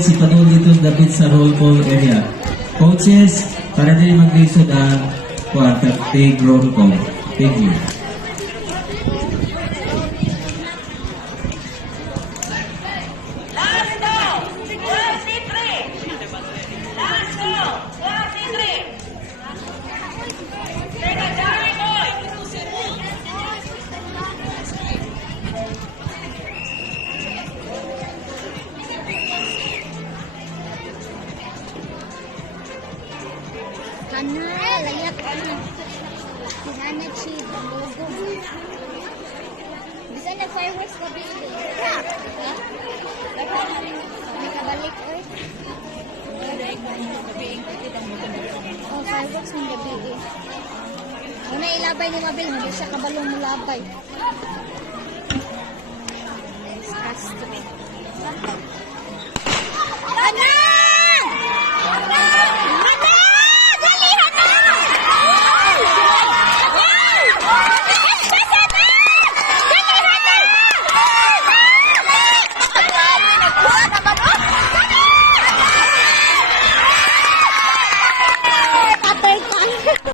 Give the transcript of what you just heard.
si Padulito David sa roll call area. Coaches, para din mag-lisod ang take roll call. Thank you. Hana, layak na. Si Hana Chi, logo. Bisa nag-fireworks ka, baby. Ha? May kabalik, oy. Oh, fireworks ng gabi, eh. Una ilabay ni Mabil, hindi siya kabalong mulabay.